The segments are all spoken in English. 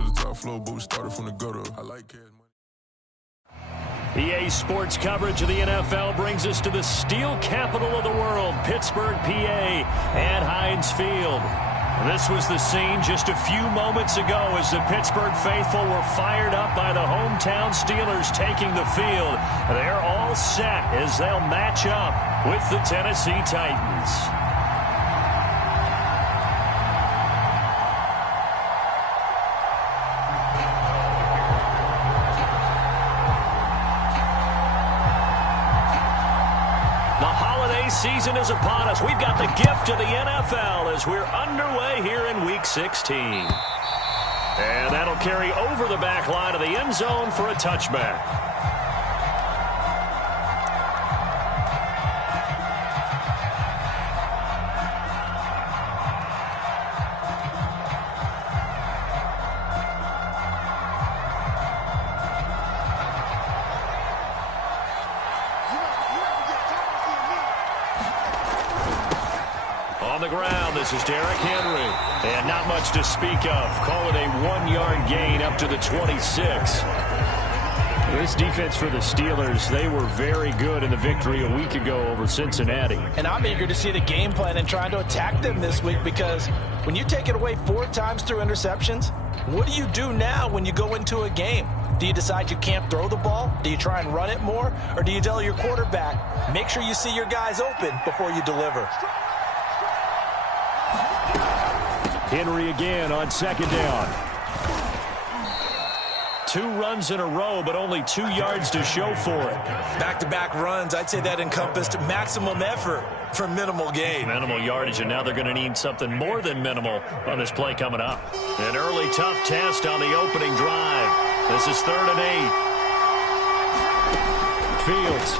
to the top floor, but we started from the gutter. I like cash money. EA Sports coverage of the NFL brings us to the steel capital of the world, Pittsburgh, PA, at Heinz Field. This was the scene just a few moments ago as the Pittsburgh faithful were fired up by the hometown Steelers taking the field. They're all set as they'll match up with the Tennessee Titans. Season is upon us. We've got the gift of the NFL as we're underway here in Week 16. And that'll carry over the back line of the end zone for a touchback. This is Derrick Henry, and not much to speak of. Call it a 1-yard gain up to the 26. This defense for the Steelers, they were very good in the victory a week ago over Cincinnati. And I'm eager to see the game plan and trying to attack them this week, because when you take it away 4 times through interceptions, what do you do now when you go into a game? Do you decide you can't throw the ball? Do you try and run it more? Or do you tell your quarterback, make sure you see your guys open before you deliver? Henry again on second down. 2 runs in a row, but only 2 yards to show for it. Back-to-back runs, I'd say that encompassed maximum effort for minimal gain. Minimal yardage, and now they're going to need something more than minimal on this play coming up. An early tough test on the opening drive. This is 3rd and 8. Fields.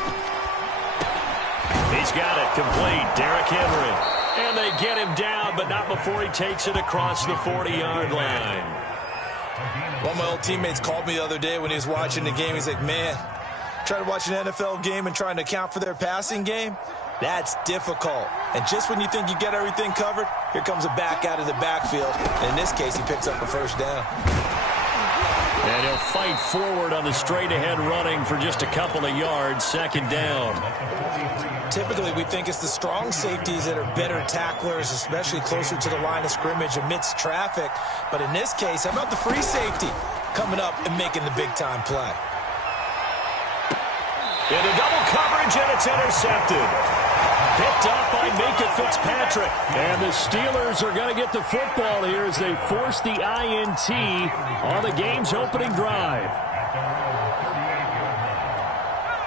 He's got it complete. Derrick Henry. And they get him down, but not before he takes it across the 40-yard line. One of my old teammates called me the other day when he was watching the game. He's like, man, trying to watch an NFL game and trying to account for their passing game, that's difficult. And just when you think you get everything covered, here comes a back out of the backfield. And in this case, he picks up a first down. And he'll fight forward on the straight-ahead running for just a couple of yards, 2nd down. Typically, we think it's the strong safeties that are better tacklers, especially closer to the line of scrimmage amidst traffic. But in this case, how about the free safety coming up and making the big-time play? Into double coverage, and it's intercepted. Picked up by Minkah Fitzpatrick. And the Steelers are going to get the football here as they force the INT on the game's opening drive.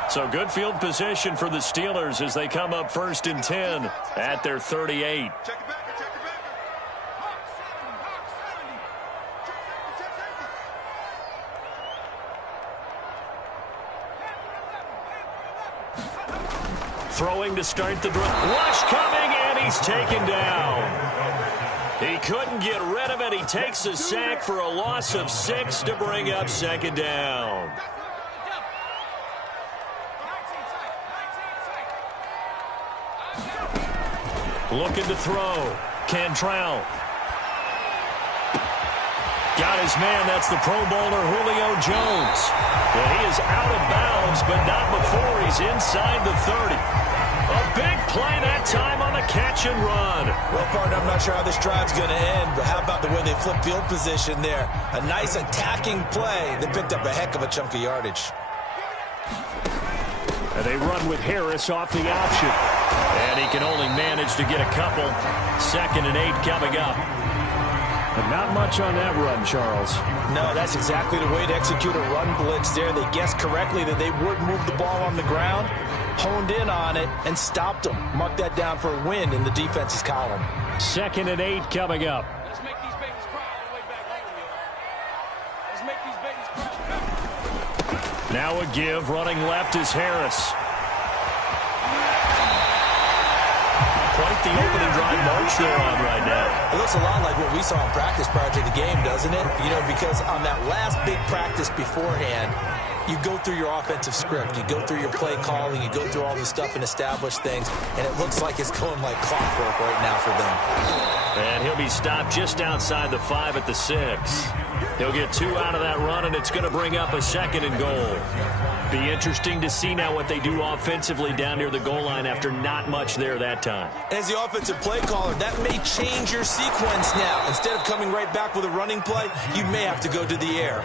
So good field position for the Steelers as they come up 1st and 10 at their 38. Throwing to start the drive. Rush coming, and he's taken down. He couldn't get rid of it. He takes a sack for a loss of 6 to bring up 2nd down. Looking to throw. Cantrell. Got his man. That's the Pro Bowler Julio Jones. Well, he is out of bounds, but not before he's inside the 30. A big play that time on the catch and run. Well, partner, I'm not sure how this drive's going to end, but how about the way they flip field position there? A nice attacking play that picked up a heck of a chunk of yardage. And they run with Harris off the option. And he can only manage to get a couple. 2nd and 8 coming up. But not much on that run, Charles. No, that's exactly the way to execute a run blitz there. They guessed correctly that they would move the ball on the ground, honed in on it, and stopped them. Mark that down for a win in the defense's column. 2nd and 8 coming up. Let's make these babies cry on the way back home, yo. Let's make these babies cry. Now a give. Running left is Harris. Quite the opening drive march they're on right now. It looks a lot like what we saw in practice prior to the game, doesn't it? You know, because on that last big practice beforehand, you go through your offensive script. You go through your play calling. You go through all this stuff and establish things. And it looks like it's going like clockwork right now for them. And he'll be stopped just outside the 5 at the 6. He'll get 2 out of that run, and it's going to bring up a 2nd and goal. Be interesting to see now what they do offensively down near the goal line after not much there that time. As the offensive play caller, that may change your sequence now. Instead of coming right back with a running play, you may have to go to the air.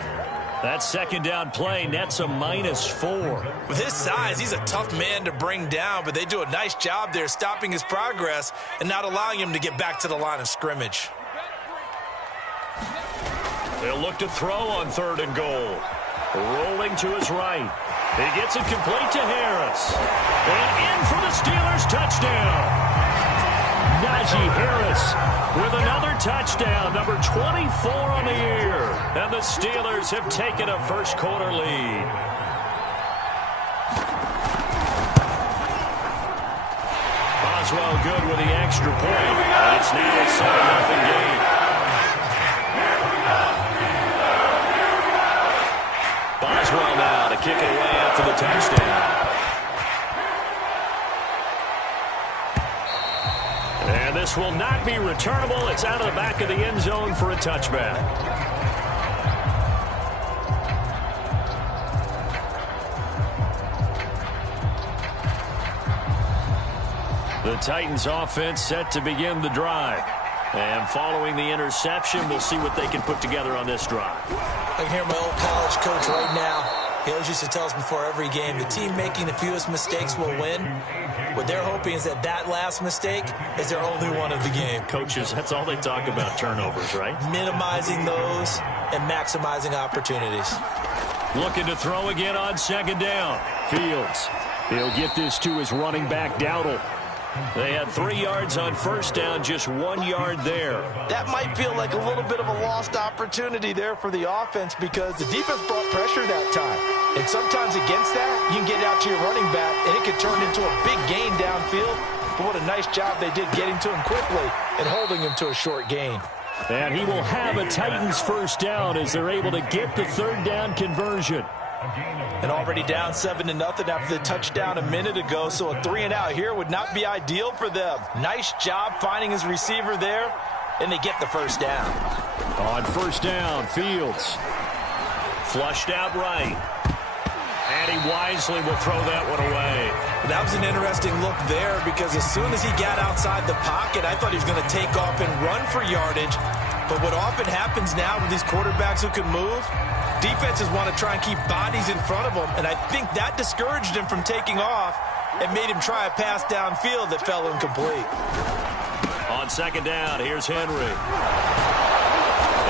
That 2nd down play nets a -4. With his size, he's a tough man to bring down, but they do a nice job there stopping his progress and not allowing him to get back to the line of scrimmage. They'll look to throw on 3rd and goal. Rolling to his right. He gets it complete to Harris. And in for the Steelers touchdown. Najee Harris with another touchdown, number 24 on the year. And the Steelers have taken a first-quarter lead. Boswell good with the extra point. And it's now a 7-0 game. Boswell now to kick it away after the touchdown. And this will not be returnable. It's out of the back of the end zone for a touchback. The Titans offense set to begin the drive. And following the interception, we'll see what they can put together on this drive. I can hear my old college coach right now. He always used to tell us before every game, the team making the fewest mistakes will win. What they're hoping is that that last mistake is their only one of the game. Coaches, that's all they talk about, turnovers, right? Minimizing those and maximizing opportunities. Looking to throw again on 2nd down. Fields. He'll get this to his running back, Dowdle. They had 3 yards on 1st down, just 1 yard there. That might feel like a little bit of a lost opportunity there for the offense because the defense brought pressure that time. And sometimes against that, you can get out to your running back, and it could turn into a big gain downfield. But what a nice job they did getting to him quickly and holding him to a short gain. And he will have a Titans 1st down as they're able to get the 3rd down conversion. And already down 7-0 after the touchdown a minute ago, so a 3-and-out here would not be ideal for them. Nice job finding his receiver there, and they get the 1st down. On 1st down, Fields. Flushed out right. And he wisely will throw that one away. That was an interesting look there because as soon as he got outside the pocket, I thought he was going to take off and run for yardage. But what often happens now with these quarterbacks who can move, defenses want to try and keep bodies in front of them, and I think that discouraged him from taking off and made him try a pass downfield that fell incomplete. On 2nd down, here's Henry.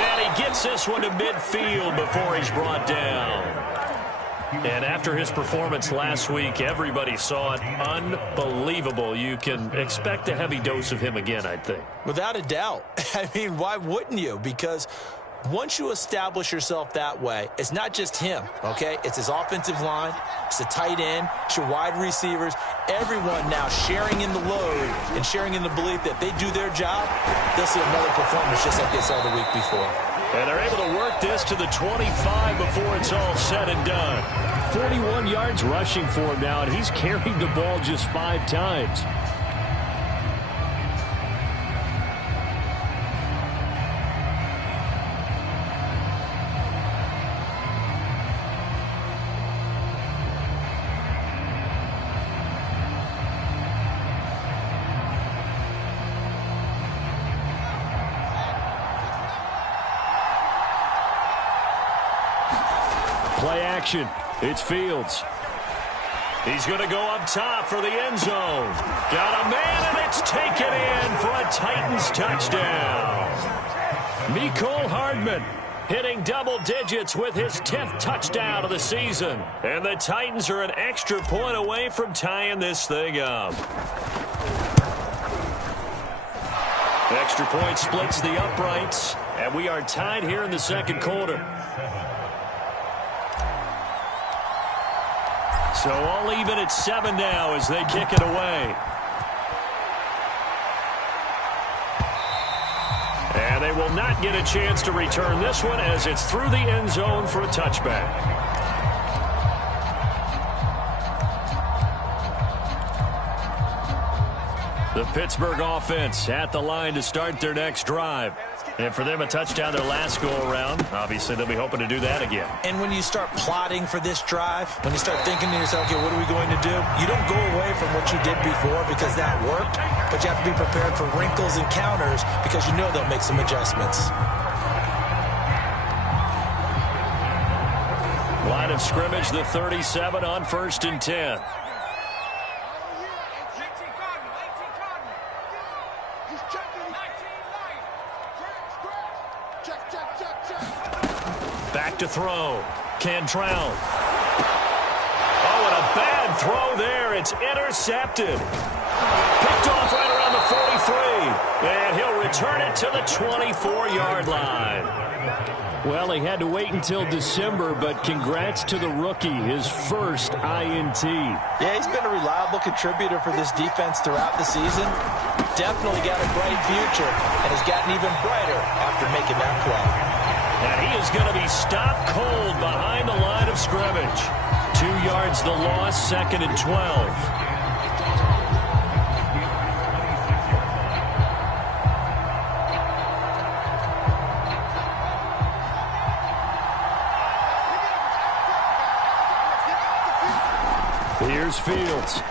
And he gets this one to midfield before he's brought down. And after his performance last week, everybody saw it. Unbelievable. You can expect a heavy dose of him again, I think. Without a doubt. I mean, why wouldn't you? Because once you establish yourself that way, it's not just him, okay? It's his offensive line, it's the tight end, it's your wide receivers, everyone now sharing in the load and sharing in the belief that they do their job, they'll see another performance just like they saw the week before. And they're able to work this to the 25 before it's all said and done. 41 yards rushing for him now, and he's carried the ball just 5 times. Play action. It's Fields. He's going to go up top for the end zone. Got a man, and it's taken in for a Titans touchdown. Mecole Hardman hitting double digits with his 10th touchdown of the season. And the Titans are an extra point away from tying this thing up. Extra point splits the uprights, and we are tied here in the 2nd quarter. So all even at 7 now as they kick it away. And they will not get a chance to return this one as it's through the end zone for a touchback. The Pittsburgh offense at the line to start their next drive. And for them, a touchdown their last go-around. Obviously, they'll be hoping to do that again. And when you start plotting for this drive, when you start thinking to yourself, okay, what are we going to do? You don't go away from what you did before because that worked, but you have to be prepared for wrinkles and counters because you know they'll make some adjustments. Line of scrimmage, the 37 on 1st and 10. Back to throw. Cantrell. Oh, and a bad throw there. It's intercepted. Picked off right around the 43. And he'll return it to the 24-yard line. Well, he had to wait until December, but congrats to the rookie, his first INT. Yeah, he's been a reliable contributor for this defense throughout the season. Definitely got a bright future and has gotten even brighter after making that play. And he is going to be stopped cold behind the line of scrimmage. 2 yards the loss, 2nd and 12. Here's Fields.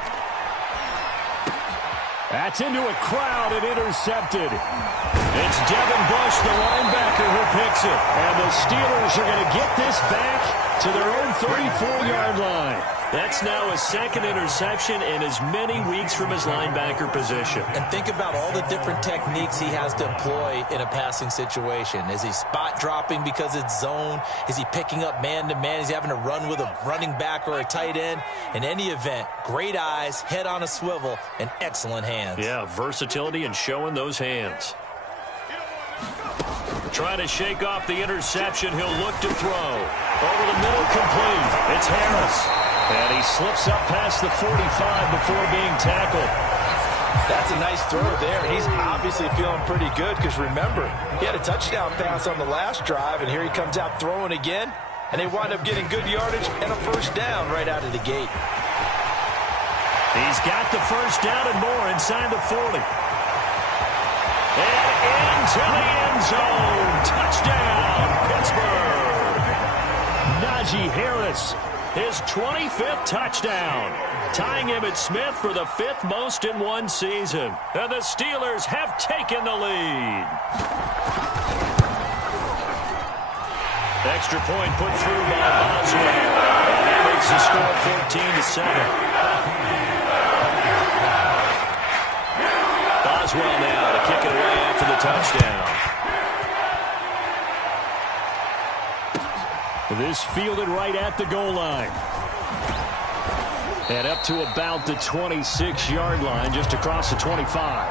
That's into a crowd and intercepted. It's Devin Bush, the linebacker, who picks it. And the Steelers are going to get this back to their own 34-yard line. That's now his 2nd interception in as many weeks from his linebacker position. And think about all the different techniques he has to employ in a passing situation. Is he spot dropping because it's zone? Is he picking up man-to-man? Is he having to run with a running back or a tight end? In any event, great eyes, head on a swivel, and excellent hands. Yeah, versatility and showing those hands. Trying to shake off the interception. He'll look to throw. Over the middle, complete. It's Harris. And he slips up past the 45 before being tackled. That's a nice throw there. He's obviously feeling pretty good because, remember, he had a touchdown pass on the last drive, and here he comes out throwing again, and they wind up getting good yardage and a first down right out of the gate. He's got the first down and more inside the 40. And into the end zone. Touchdown, Pittsburgh. Najee Harris, his 25th touchdown, tying Emmitt Smith for the 5th most in one season. And the Steelers have taken the lead. Extra point put through by Boswell. And that makes the score 14-7. Boswell now to kick it away after the touchdown. This fielded right at the goal line. And up to about the 26-yard line, just across the 25.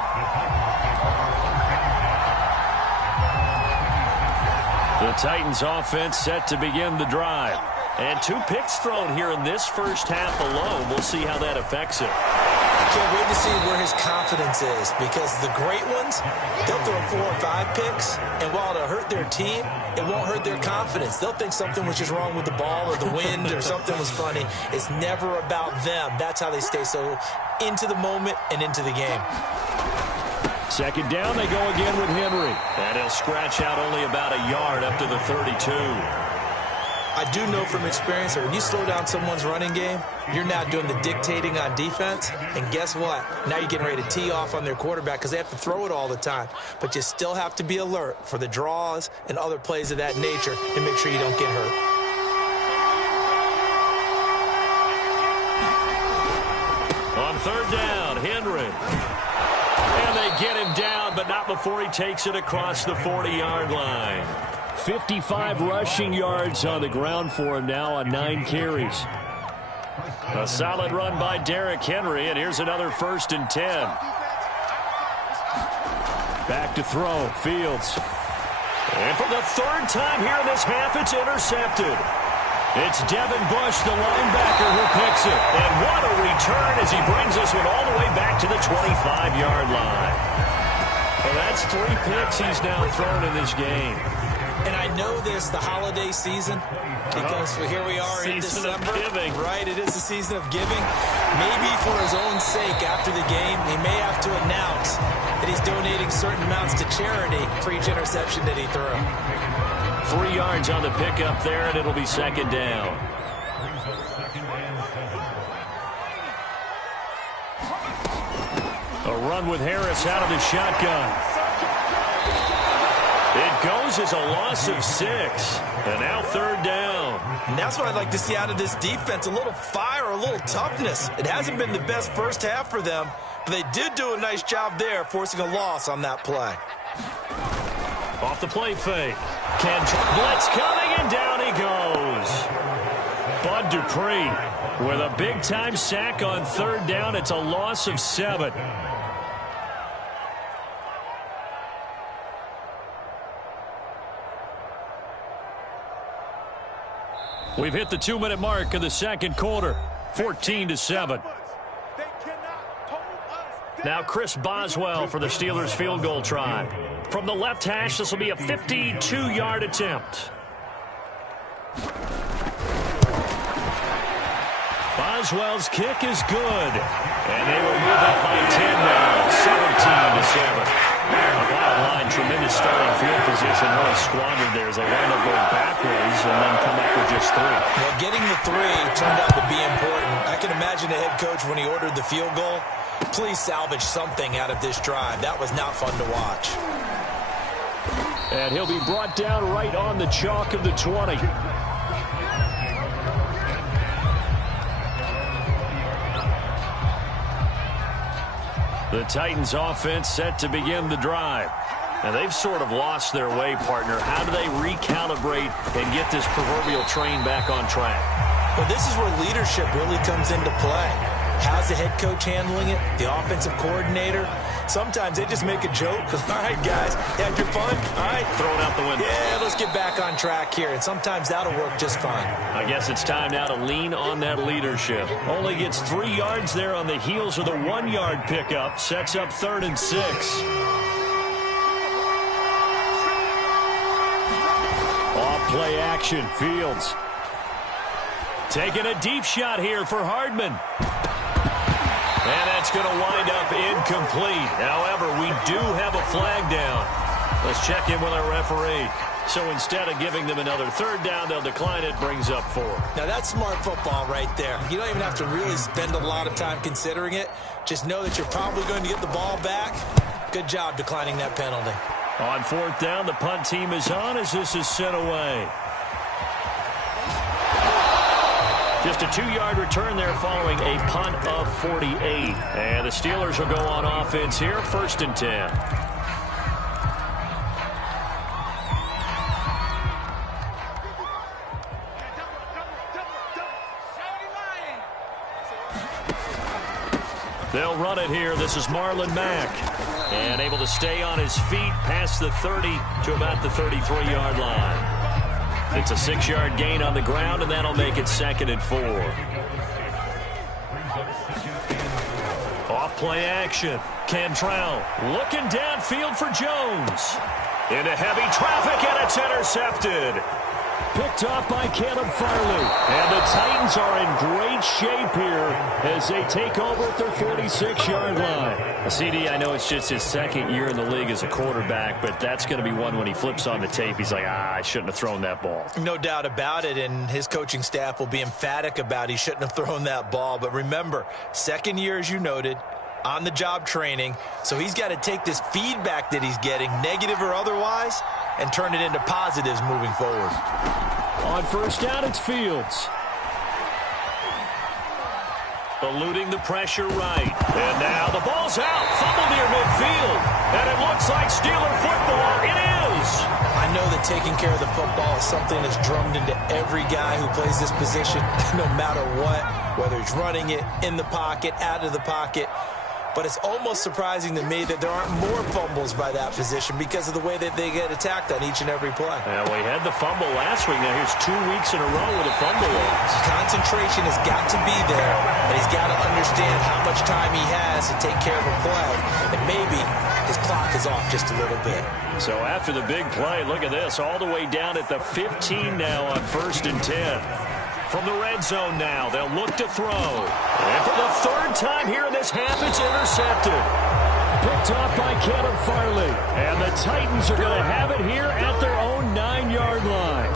The Titans offense set to begin the drive. And 2 picks thrown here in this first half alone. We'll see how that affects it. I can't wait to see where his confidence is, because the great ones, they'll throw 4 or 5 picks, and while it'll hurt their team, it won't hurt their confidence. They'll think something was just wrong with the ball or the wind or something was funny. It's never about them. That's how they stay so into the moment and into the game. 2nd down, they go again with Henry. And he'll scratch out only about a yard up to the 32. I do know from experience that when you slow down someone's running game, you're now doing the dictating on defense. And guess what? Now you're getting ready to tee off on their quarterback because they have to throw it all the time. But you still have to be alert for the draws and other plays of that nature to make sure you don't get hurt. On 3rd down, Henry. And they get him down, but not before he takes it across the 40-yard line. 55 rushing yards on the ground for him now on 9 carries. A solid run by Derrick Henry, and here's another 1st and 10. Back to throw, Fields. And for the 3rd time here in this half, it's intercepted. It's Devin Bush, the linebacker, who picks it. And what a return as he brings this one all the way back to the 25-yard line. Well, that's 3 picks he's now thrown in this game. And I know this, the holiday season, because here we are in December. Right, it is the season of giving. Maybe for his own sake, after the game, he may have to announce that he's donating certain amounts to charity for each interception that he threw. 3 yards on the pickup there, and it'll be second down. A run with Harris out of the shotgun. It goes as a loss of 6. And now third down. And that's what I'd like to see out of this defense. A little fire, a little toughness. It hasn't been the best first half for them, but they did do a nice job there, forcing a loss on that play. Off the play fake. Blitz coming, and down he goes. Bud Dupree with a big-time sack on third down. It's a loss of 7. We've hit the 2-minute mark of the second quarter. 14-7. Now Chris Boswell for the Steelers field goal try. From the left hash, this will be a 52-yard attempt. Boswell's kick is good. And they will move up by 10 now. 17-7. Bottom line, tremendous starting field position. Really squandered there as they wind up going backwards and then come up with just 3. Well, getting the 3 turned out to be important. I can imagine the head coach when he ordered the field goal. Please salvage something out of this drive. That was not fun to watch. And he'll be brought down right on the chalk of the 20. The Titans offense set to begin the drive. And they've sort of lost their way, partner. How do they recalibrate and get this proverbial train back on track? Well, this is where leadership really comes into play. How's the head coach handling it? The offensive coordinator? Sometimes they just make a joke. All right, guys, you had your fun? All right. Throw it out the window. Yeah, let's get back on track here. And sometimes that'll work just fine. I guess it's time now to lean on that leadership. Only gets 3 yards there on the heels of the 1-yard pickup. Sets up 3rd and 6. Off play action. Fields taking a deep shot here for Hardman. And that's going to wind up incomplete. However, we do have a flag down. Let's check in with our referee. So instead of giving them another 3rd down, they'll decline it. Brings up 4. Now, that's smart football right there. You don't even have to really spend a lot of time considering it. Just know that you're probably going to get the ball back. Good job declining that penalty. On 4th down, the punt team is on as this is sent away. Just a 2-yard return there following a punt of 48. And the Steelers will go on offense here, 1st and 10. They'll run it here. This is Marlon Mack. And able to stay on his feet past the 30 to about the 33-yard line. It's a 6-yard gain on the ground, and that'll make it 2nd and 4. Off play action. Cantrell looking downfield for Jones. Into heavy traffic, and it's intercepted. Picked off by Caleb Farley. And the Titans are in great shape here as they take over at their 46-yard line. CD, I know it's just his 2nd year in the league as a quarterback, but that's going to be one when he flips on the tape. He's like, I shouldn't have thrown that ball. No doubt about it, and his coaching staff will be emphatic about he shouldn't have thrown that ball. But remember, 2nd year, as you noted, on-the-job training, so he's got to take this feedback that he's getting, negative or otherwise, and turn it into positives moving forward. On 1st down, it's Fields. Eluding the pressure right. And now the ball's out. Fumble near midfield. And it looks like Steeler football. It is. I know that taking care of the football is something that's drummed into every guy who plays this position, no matter what, whether he's running it, in the pocket, out of the pocket. but it's almost surprising to me that there aren't more fumbles by that position because of the way that they get attacked on each and every play. Yeah, we had the fumble last week. Now here's 2 weeks in a row with a fumble loss. Concentration has got to be there, and he's got to understand how much time he has to take care of a play, and maybe his clock is off just a little bit. So after the big play, look at this, all the way down at the 15 now on 1st and 10. From the red zone now, they'll look to throw. And for the 3rd time here in this half, it's intercepted. Picked off by Caleb Farley. And the Titans are going to have it here at their own 9-yard line.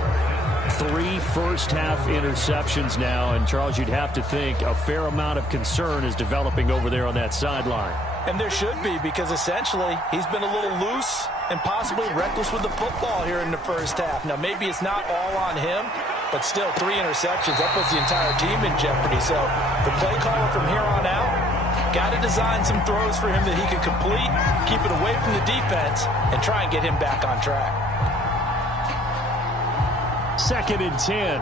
3 first-half interceptions now. And, Charles, you'd have to think a fair amount of concern is developing over there on that sideline. And there should be, because essentially he's been a little loose and possibly reckless with the football here in the first half. Now, maybe it's not all on him, but still 3 interceptions. That puts the entire team in jeopardy. So the play caller from here on out got to design some throws for him that he can complete, keep it away from the defense, and try and get him back on track. 2nd and 10.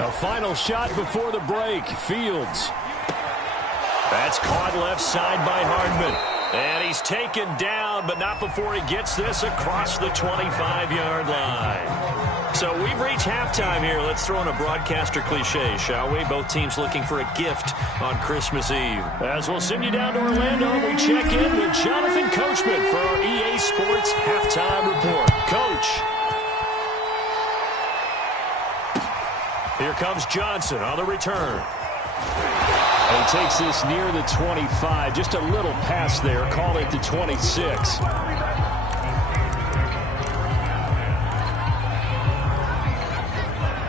A final shot before the break. Fields. That's caught left side by Hardman. And he's taken down, but not before he gets this across the 25-yard line. So we've reached halftime here. Let's throw in a broadcaster cliche, shall we? Both teams looking for a gift on Christmas Eve. As we'll send you down to Orlando, we check in with Jonathan Coachman for our EA Sports Halftime Report. Coach. Here comes Johnson on the return. He takes this near the 25. Just a little pass there. Call it the 26.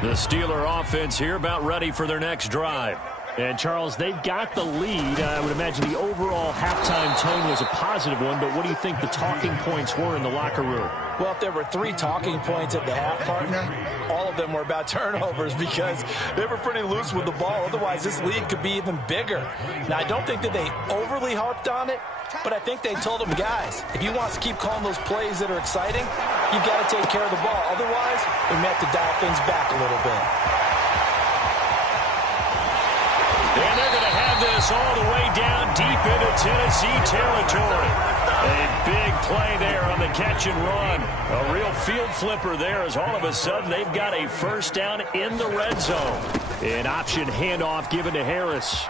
The Steeler offense here about ready for their next drive. And, Charles, they've got the lead. I would imagine the overall halftime tone was a positive one, but what do you think the talking points were in the locker room? Well, if there were 3 talking points at the half, partner, all of them were about turnovers because they were pretty loose with the ball. Otherwise, this lead could be even bigger. Now, I don't think that they overly harped on it, but I think they told them, guys, if you want to keep calling those plays that are exciting, you've got to take care of the ball. Otherwise, we may have to dial things back a little bit. And they're going to have this all the way down deep into Tennessee territory. A big play there on the catch and run. A real field flipper there as all of a sudden they've got a first down in the red zone. An option handoff given to Harris.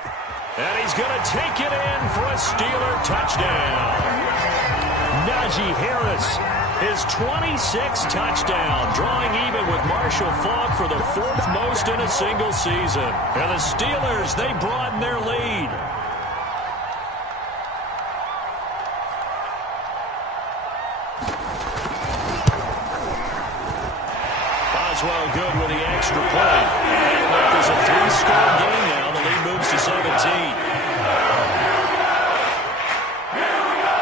And he's going to take it in for a Steeler touchdown. Najee Harris, his 26th touchdown, drawing even with Marshall Faulk for the 4th most in a single season. And the Steelers, they broaden their lead. Boswell good with the extra point. And if there's a 3-score game now, the lead moves to 17.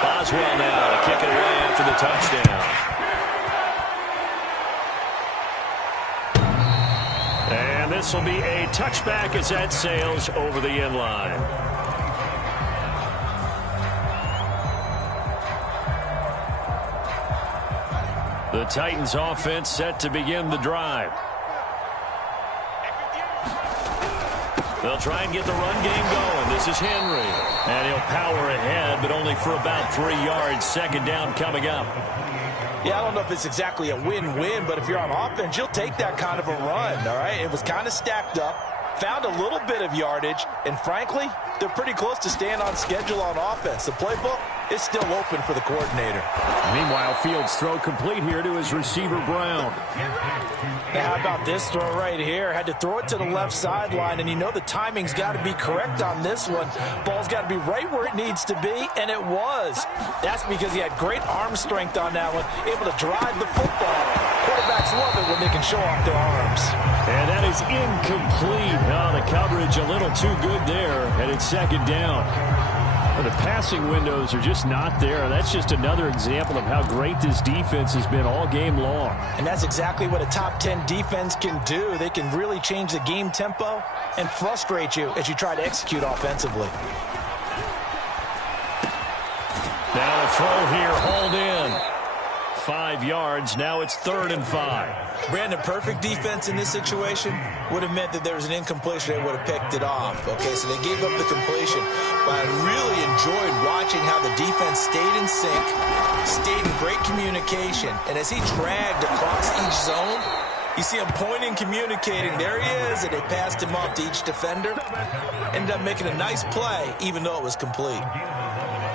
Boswell now to kick it away after the touchdown. And this will be a touchback as that sails over the end line. The Titans offense set to begin the drive. They'll try and get the run game going. This is Henry. And he'll power ahead, but only for about 3 yards. 2nd down coming up. Yeah, I don't know if it's exactly a win-win, but if you're on offense, you'll take that kind of a run, all right? It was kind of stacked up, found a little bit of yardage, and frankly, they're pretty close to staying on schedule on offense. The playbook is still open for the coordinator. Meanwhile, Fields throw complete here to his receiver, Brown. Now, how about this throw right here? Had to throw it to the left sideline, and you know the timing's got to be correct on this one. Ball's got to be right where it needs to be, and it was. That's because he had great arm strength on that one, able to drive the football. Quarterbacks love it when they can show off their arms. And that is incomplete. Oh, the coverage a little too good there, and it's 2nd down. The passing windows are just not there. That's just another example of how great this defense has been all game long. And that's exactly what a top 10 defense can do. They can really change the game tempo and frustrate you as you try to execute offensively. Now the throw here, hauled in. 5 yards. Now it's 3rd and 5. Brandon, perfect defense in this situation would have meant that there was an incompletion. They would have picked it off. Okay, so they gave up the completion. But I really enjoyed watching how the defense stayed in sync, stayed in great communication. And as he dragged across each zone, you see him pointing, communicating. There he is, and they passed him off to each defender. Ended up making a nice play, even though it was complete.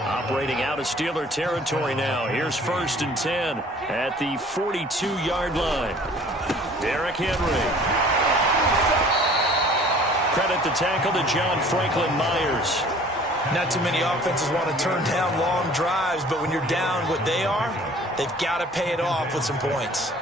Operating out of Steeler territory now. Here's 1st and 10 at the 42-yard line. Derrick Henry. Credit the tackle to John Franklin Myers. Not too many offenses want to turn down long drives, but when you're down what they are, they've got to pay it off with some points.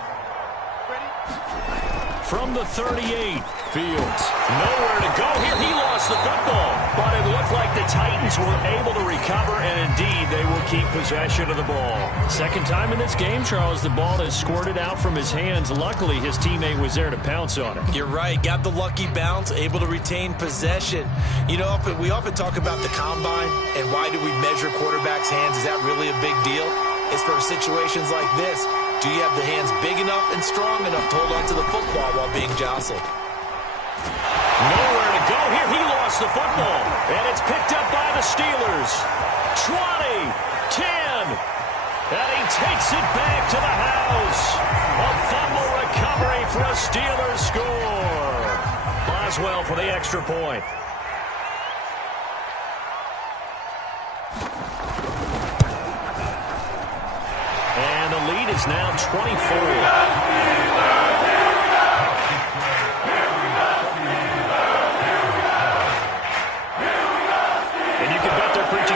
From the 38, Fields. Nowhere to go here. He lost the football, but it looked like the Titans were able to recover, and indeed they will keep possession of the ball. Second time in this game, Charles, the ball has squirted out from his hands. Luckily, his teammate was there to pounce on it. You're right. Got the lucky bounce, able to retain possession. You know, we often talk about the combine and why do we measure quarterbacks' hands. Is that really a big deal? It's for situations like this. Do you have the hands big enough and strong enough to hold on to the football while being jostled? Nowhere to go here. He lost the football, and it's picked up by the Steelers. 20, 10, and he takes it back to the house. A fumble recovery for a Steelers score. Boswell for the extra point. And the lead is now 24.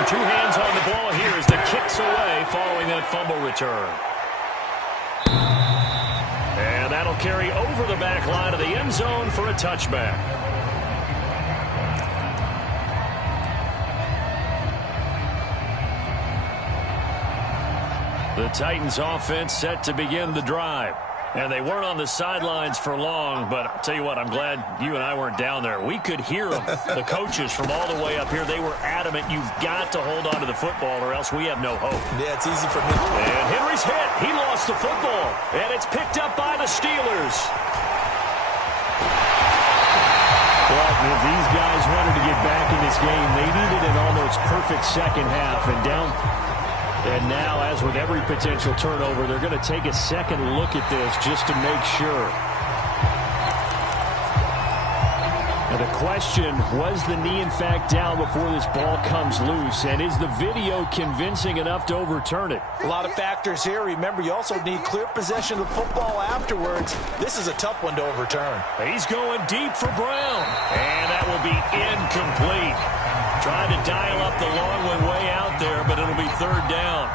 Two hands on the ball here as the kick's away following that fumble return. And that'll carry over the back line of the end zone for a touchback. The Titans offense set to begin the drive. And they weren't on the sidelines for long, but I'll tell you what, I'm glad you and I weren't down there. We could hear them, the coaches from all the way up here. They were adamant, you've got to hold on to the football or else we have no hope. Yeah, it's easy for me. And Henry's hit. He lost the football, and it's picked up by the Steelers. Well, if these guys wanted to get back in this game, they needed an almost perfect second half. And now, as with every potential turnover, they're going to take a second look at this just to make sure. Now the question, was the knee in fact down before this ball comes loose? And is the video convincing enough to overturn it? A lot of factors here. Remember, you also need clear possession of the football afterwards. This is a tough one to overturn. He's going deep for Brown. And that will be incomplete. Trying to dial up the long one way out there, but it'll be 3rd down.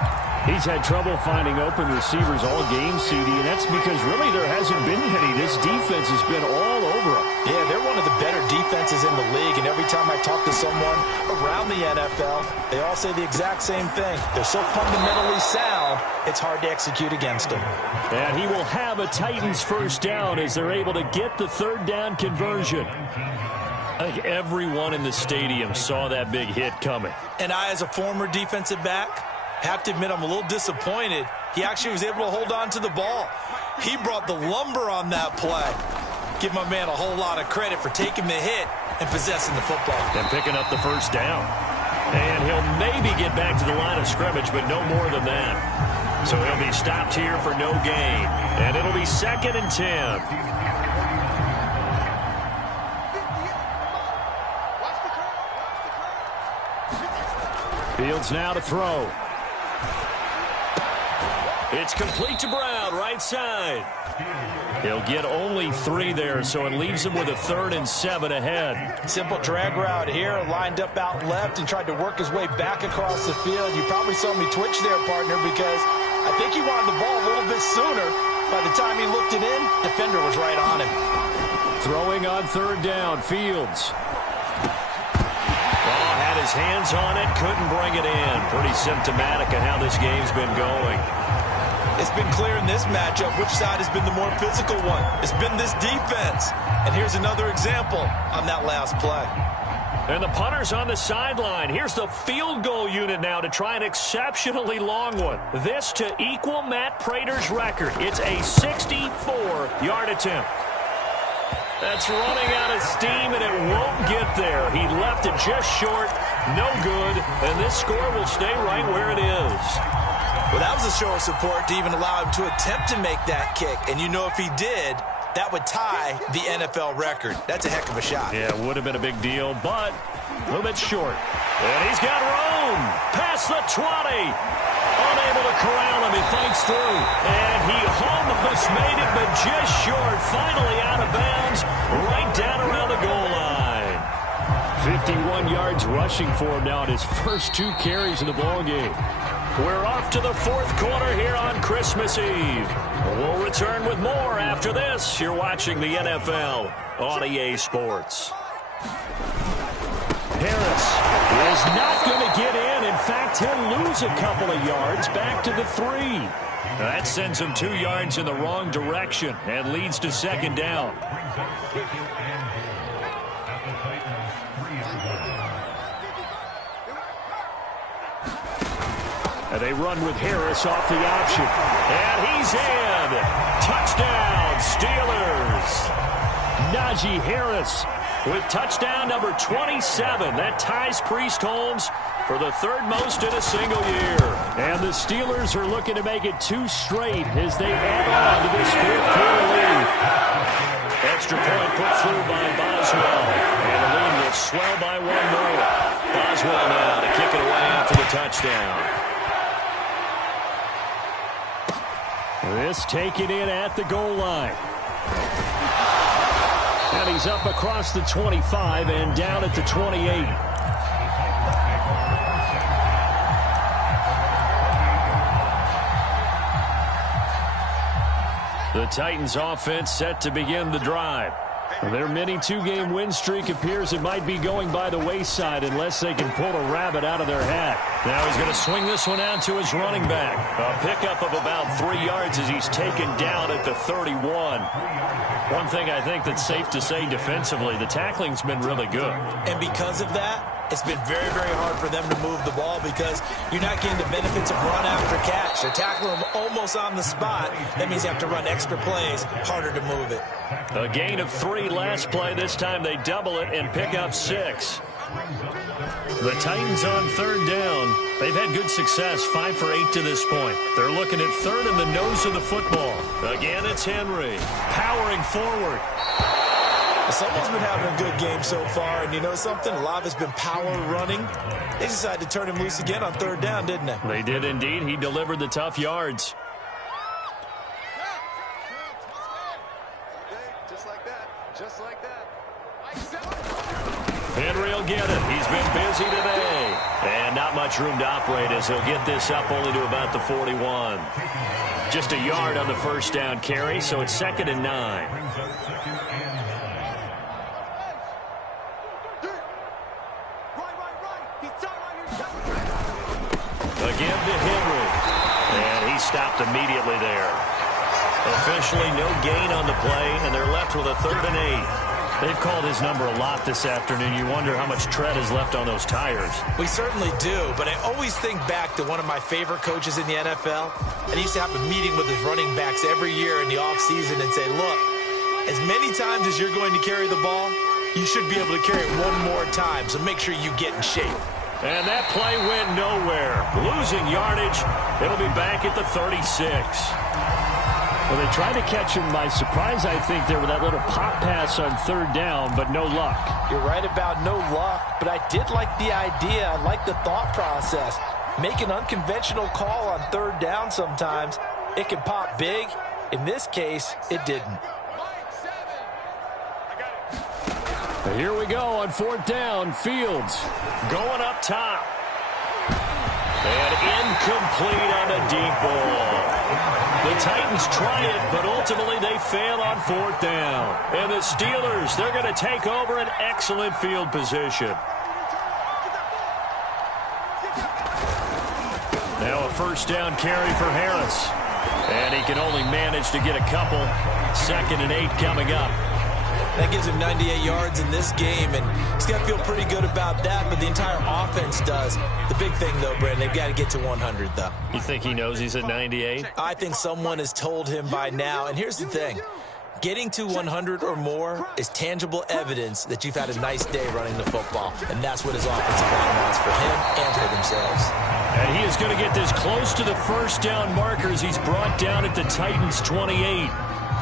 He's had trouble finding open receivers all game, CD, and that's because really there hasn't been many. This defense has been all over him. Yeah, they're one of the better defenses in the league, and every time I talk to someone around the NFL, they all say the exact same thing. They're so fundamentally sound, it's hard to execute against them. And he will have a Titans 1st down as they're able to get the 3rd down conversion. I think everyone in the stadium saw that big hit coming. And I, as a former defensive back, have to admit I'm a little disappointed. He actually was able to hold on to the ball. He brought the lumber on that play. Give my man a whole lot of credit for taking the hit and possessing the football. And picking up the 1st down. And he'll maybe get back to the line of scrimmage, but no more than that. So he'll be stopped here for no gain. And it'll be 2nd and 10. Fields now to throw. It's complete to Brown, right side. He'll get only 3 there, so it leaves him with a 3rd and 7 ahead. Simple drag route here, lined up out left and tried to work his way back across the field. You probably saw me twitch there, partner, because I think he wanted the ball a little bit sooner. By the time he looked it in, defender was right on him. Throwing on 3rd down, Fields. Had his hands on it, couldn't bring it in. Pretty symptomatic of how this game's been going. It's been clear in this matchup which side has been the more physical one. It's been this defense. And here's another example on that last play. And the punter's on the sideline. Here's the field goal unit now to try an exceptionally long one. This to equal Matt Prater's record. It's a 64-yard attempt. That's running out of steam, and it won't get there. He left it just short. No good. And this score will stay right where it is. Well, that was a show of support to even allow him to attempt to make that kick. And you know if he did, that would tie the NFL record. That's a heck of a shot. Yeah, it would have been a big deal, but a little bit short. And he's got room past the 20. Unable to corral him. He fights through. And he almost made it, but just short. Finally out of bounds, right down around the goal line. 51 yards rushing for him now in his first 2 carries in the ballgame. We're off to the fourth quarter here on Christmas Eve. We'll return with more after this. You're watching the NFL on EA Sports. Harris is not going to get in. In fact, he'll lose a couple of yards back to the 3. That sends him 2 yards in the wrong direction and leads to second down. And they run with Harris off the option. And he's in. Touchdown, Steelers. Najee Harris with touchdown number 27. That ties Priest Holmes for the 3rd most in a single year. And the Steelers are looking to make it 2 straight as they add on to this 4th quarter lead. Extra point put through by Boswell. And the lead will swell by 1 more. Boswell now to kick it away after the touchdown. This taken in at the goal line. And he's up across the 25 and down at the 28. The Titans offense set to begin the drive. Their mini 2-game win streak appears it might be going by the wayside unless they can pull a rabbit out of their hat. Now he's going to swing this one out to his running back. A pickup of about 3 yards as he's taken down at the 31. One thing I think that's safe to say defensively, the tackling's been really good. And because of that, it's been very, very hard for them to move the ball because you're not getting the benefits of run after catch. They're tackling them almost on the spot. That means you have to run extra plays, harder to move it. A gain of 3 last play. This time they double it and pick up 6. The Titans on 3rd down. They've had good success, 5 for 8 to this point. They're looking at 3rd in the nose of the football. Again, it's Henry powering forward. Someone's been having a good game so far, and you know something? A lot of it's been power running. They decided to turn him loose again on 3rd down, didn't they? They did indeed. He delivered the tough yards. Just like that. Just like that. Henry will get it. He's been busy today. And not much room to operate as he'll get this up only to about the 41. Just a yard on the 1st down carry, so it's 2nd and 9. Again to Henry. And he stopped immediately there. Officially no gain on the play, and they're left with a 3rd and 8. They've called his number a lot this afternoon. You wonder how much tread is left on those tires. We certainly do, but I always think back to one of my favorite coaches in the NFL, and he used to have a meeting with his running backs every year in the offseason and say, look, as many times as you're going to carry the ball, you should be able to carry it 1 more time, so make sure you get in shape. And that play went nowhere. Losing yardage. It'll be back at the 36. Well, they tried to catch him by surprise, I think, there with that little pop pass on 3rd down, but no luck. You're right about no luck, but I did like the idea. I like the thought process. Make an unconventional call on 3rd down sometimes. It can pop big. In this case, it didn't. Here we go on 4th down. Fields going up top. And incomplete on a deep ball. The Titans try it, but ultimately they fail on 4th down. And the Steelers, they're going to take over an excellent field position. Now a 1st down carry for Harris. And he can only manage to get a couple. 2nd and 8 coming up. That gives him 98 yards in this game, and he's got to feel pretty good about that, but the entire offense does. The big thing, though, Brandon, they've got to get to 100, though. You think he knows he's at 98? I think someone has told him by now, and here's the thing. Getting to 100 or more is tangible evidence that you've had a nice day running the football, and that's what his offensive line wants for him and for themselves. And he is going to get this close to the first down markers. He's brought down at the Titans' 28.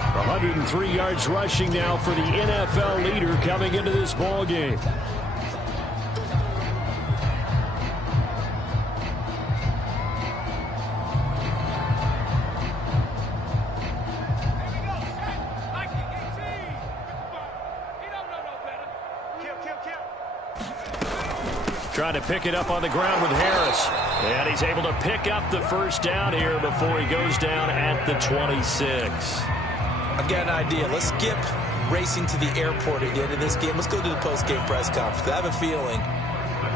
103 yards rushing now for the NFL leader coming into this ball game. Trying to pick it up on the ground with Harris. And he's able to pick up the first down here before he goes down at the 26. I've got an idea. Let's skip racing to the airport at the end of this game. Let's go to the post-game press conference. I have a feeling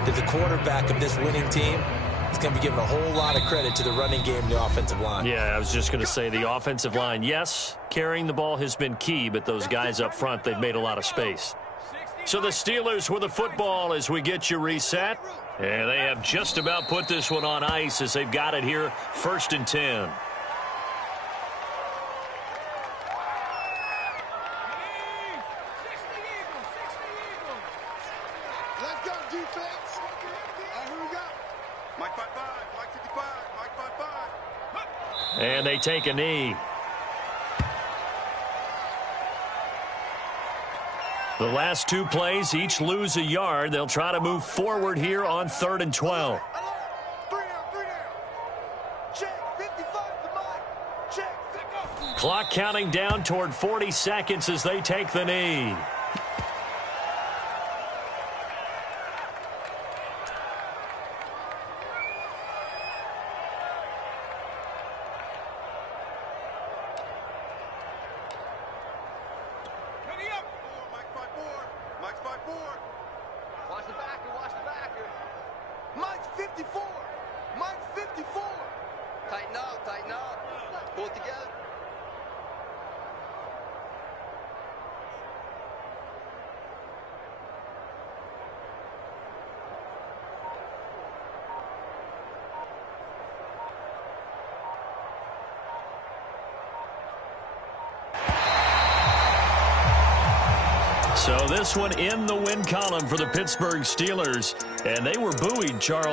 that the quarterback of this winning team is going to be given a whole lot of credit to the running game and the offensive line. Yeah, I was just going to say the offensive line, yes, carrying the ball has been key, but those guys up front, they've made a lot of space. So the Steelers with the football as we get you reset. And they have just about put this one on ice as they've got it here, 1st and 10. Let's go, defense. Here we go. Mike 5-5, Mike 55, Mike 5-5. And they take a knee. The last two plays each lose a yard. They'll try to move forward here on 3rd and 12. 3 down. Check, 55 to Mike. Check. Clock counting down toward 40 seconds as they take the knee. Watch the backer. Mike's 54. Mike's 54. Tighten up. Pull it together. So this one in the win column for the Pittsburgh Steelers, and they were buoyed, Charles.